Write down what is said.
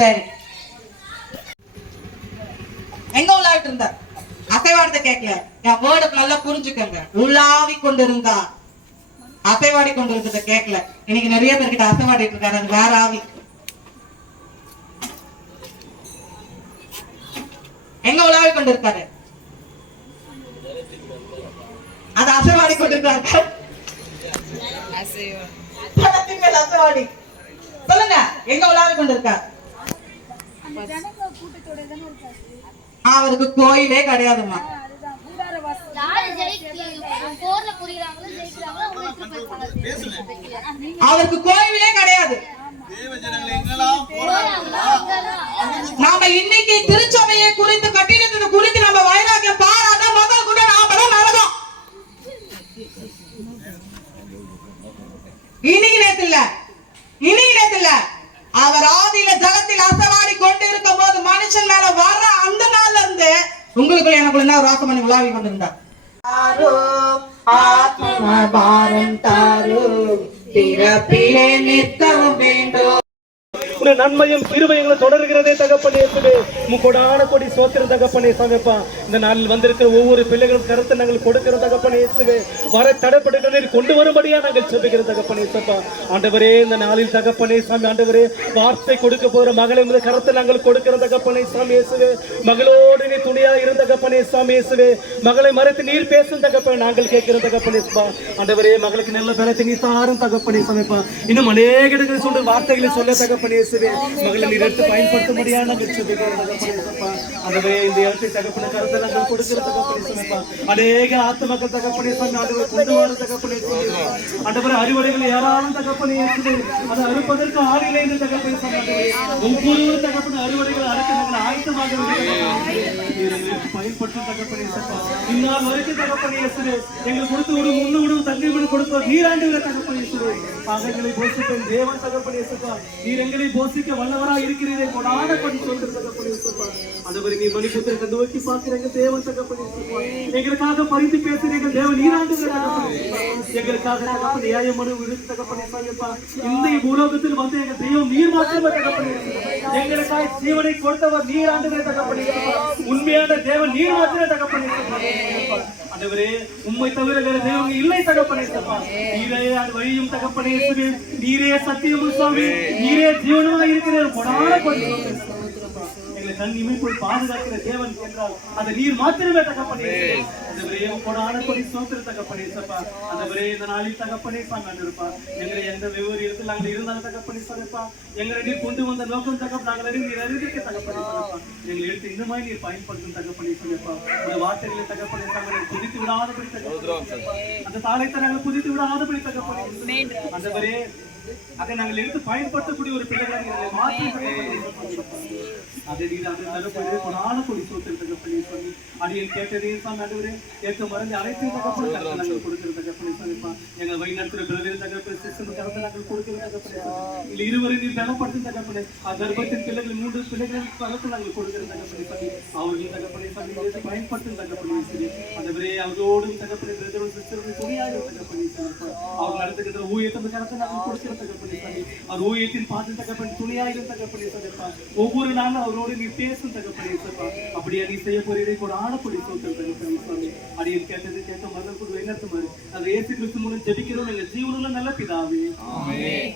சரி, எங்க உலாவிட்டு இருந்தா? அசைவாடத்தை கேட்கல, என் வேர்டு நல்லா புரிஞ்சுக்கங்க. உலாவி கொண்டு இருந்தா, அசைவாடி கொண்டு இருந்ததை கேட்கல. இன்னைக்கு நிறைய பேர்கிட்ட அசைவாடிட்டு இருக்காரு, அது வேற ஆவி. எங்க உலாவி கொண்டு இருக்காரு? அது அசைவாடி கொண்டு இருக்காரு. அசைவாடி சொல்லுங்க, எங்க உலாவி கொண்டு இருக்காரு? அவருக்கு கோயிலே கிடையாதுமா. அவருக்கு கோயிலே கிடையாது. நாம இன்னைக்கு திருச்சபையை குறித்து கட்டிடத்தை குறித்து நம்ம வைராக்கியம் பாராட்ட முதல் கூட நாம தான் நடக்கும். இன்னைக்கு நேத்து இல்ல, அவர் ஆதியில ஜலத்தில் அசைவாடி கொண்டு இருக்கும் போது மனுஷன் மேல வர அந்த நாள்ல இருந்து உங்களுக்குள்ள எனக்குள்ள ஒரு ராசம் பண்ணி உலாவி கொண்டிருந்தார். ஆத்ம பாரம் தாரு பிறப்பிலே நிற்கவும் வேண்டும். நன்மையும் கிருபையும் தொடர்கிறதே தகப்பனே. முக்கோடான கொடி சோத்திர தகப்பனே சமைப்பா. இந்த நாளில் வந்திருக்கிற ஒவ்வொரு பிள்ளைகளும் கருத்தை நாங்கள் கொடுக்கிற தகப்பனே வர தடைப்படுகிறதை கொண்டு வரும்படியா நாங்கள் செபிக்கிற தகப்பனே சப்பா. ஆண்டவரே, இந்த நாளில் தகப்பனே சாமி, ஆண்டவரே வார்த்தை கொடுக்க போகிற மகளை முதல் கருத்தை நாங்கள் கொடுக்கிற தகப்பனே சாமி இயேசுவே. மகளோடு நீ துணையா இருந்த தகப்பனே சாமி இயேசுவே. மகளை மறைத்து நீர் பேசும் தகப்பனே நாங்கள் கேட்கிற தகப்பனே சப்பா. ஆண்டவரே, மகளுக்கு நல்ல பலத்தை நீ தாரும் தகப்பனே சமைப்பா. இன்னும் அநேக இடங்களில் சொல்ற வார்த்தைகளை சொல்ல தகப்பனே மகளை நீர் எடுத்து பயன்படுத்த முடியாத நாங்கள் செபிக்கிற தகப்பனே சப்பா. ஆண்டவரே, இந்த இடத்தை தகப்பன கருத்தை நாங்கள் கொடுக்கிற தகப்பனே சமைப்பா. அநேக ஆத்து மக்கள் தகப்பனே சாமி ஆண்டவரை கொண்டு வர தகப்பனே சமைப்பா. ஆண்டவரை அறுவடைகள் ஏராளம் தகப்பனே இயேசுவே. அதை அறுப்பதற்கு ஆறிலே இந்த தகப்பனே சமைப்பா. ஒவ்வொரு தகப்பன அறுவடைகள் அறுக்க நாங்கள் ஆயத்தமாக பயன்படுத்தும் தகப்பனே சப்பா. இந்நாள் வரைக்கும் தகப்பனே இயேசுவே எங்களுக்கு கொடுத்து ஒரு முன்னோடும் தண்ணீர் கொடுத்த நீராண்டுகிற தகப்பனே இயேசுவே. பாகங்களை போஷித்த தேவன் தகப்பனே சப்பா. நீர் எங்களை போஷிக்க வல்லவராக இருக்கிறீரே கொடான கொடி சொல்ற தகப்பனே சப்பா. ஆண்டவரே, நீ மணிபுத்திரத்தை நோக்கி பார்க்கிறீங்க தேவன் தகப்பனே சப்பா. எங்களுக்காக பரிந்து பேசுறீங்க தேவன் நீராண்டுகிற தகப்பனே சப்பா. எங்களுக்காக தகப்பனே நியாய மனு விடுத்த தகப்பனே சப்பா. இந்த பூலோகத்தில் வந்து எங்க தெய்வம் நீர் மாற்றுவ தகப்பனே. எங்களுக்காக ஜீவனை கொடுத்தவர் நீராண்டுகிற தகப்பனே சப்பா. உண்மையான தேவன் நீர் மாற்றுற தகப்பனே சப்பா. ஆண்டவரே, உம்மை தவிர வேற தெய்வம் இல்லை தகப்பனே சப்பா. நீரே வழியும் தகப்பனே, நீரே சத்தியமும் சுவாமி, நீரே ஜீவனமா இருக்கிற கொடான கொடி எங்களை கண் இமைப்போய் பாதுகாக்கிற தேவன் என்றால் அந்த நீர் மாத்திரமே தகப்பனே. கொடான கொடி சோத்திர தகப்பனே சப்பா. அந்த இந்த நாளில் தகப்பனே சாமி இருப்பா. எங்களை எந்த வெவ்வேறு இடத்தில் நாங்கள் இருந்தாலும் தகப்பனே சமைப்பா. எங்களை நீர் கொண்டு வந்த நோக்கம் தகப்ப நாங்கள் நீர் அறிவிக்க தகப்பனே சமைப்பா. எங்களை எடுத்து இந்த மாதிரி நீர் பயன்படுத்தும் தகப்பனே சமைப்பா. அந்த வார்த்தைகளை தகப்பனே சாமி புதித்து விடாதபடி தகப்பனே. அந்த தாளைத்தை நாங்கள் புதித்து விடாதபடி தகப்பனே. அந்த அதை நாங்கள் எடுத்து பயன்படுத்தக்கூடிய ஒரு பிள்ளைகளாக மாற்றி அதை நீர் அந்த தகப்பனே கொடான கொடி சோத்திர தகப்பனே சொல்லி அடியன் கேட்டதே சாமி ஆண்டவரே ஏற்ற மறந்து அனைத்தையும் தகப்பனே நாங்கள் கொடுக்கிற தகப்பனே சமைப்பா. எங்கள் வழி நடத்துகிற பிரதேச தகப்பனே சிஸ்டம் கருத்தை நாங்கள் கொடுக்கிற தகப்பனே. இல்லை இருவரை நீர் பலப்படுத்தும் தகப்பனே. கர்ப்பத்தின் பிள்ளைகள் 3 பிள்ளைகள் கருத்தை நாங்கள் கொடுக்கிற தகப்பனே சொல்லி அவர்கள் தகப்பனே சொல்லி பயன்படுத்தும் தகப்பனே சொல்லி அந்த அவரோடும் தகப்பனே பிரதேச சிஸ்டம் துணியாக தகப்பனே சமைப்பா. அவங்க நடத்துகிற ஊழியத்தை கருத்தை நாங்கள் கொடுக்கிற தகப்பனே சொல்லி அவர் ஊழியத்தின் பார்த்து தகப்பனே துணியாயிரும் தகப்பனே சமைப்பா. ஒவ்வொரு நாளும் அவரோடு நீ பேசும் தகப்பனே சப்பா. அப்படியே நீ செய்ய போறீரே கொடான கொடி சோத்திர தகப்பனே சாமி. அடியன் கேட்டது கேட்க மதம் கொடு எண்ணத்து மாதிரி அதை ஏசு கிறிஸ்து மூலம் ஜெபிக்கிறோம் எங்கள் ஜீவனுள்ள நல்ல பிதாவே. ஆமென்.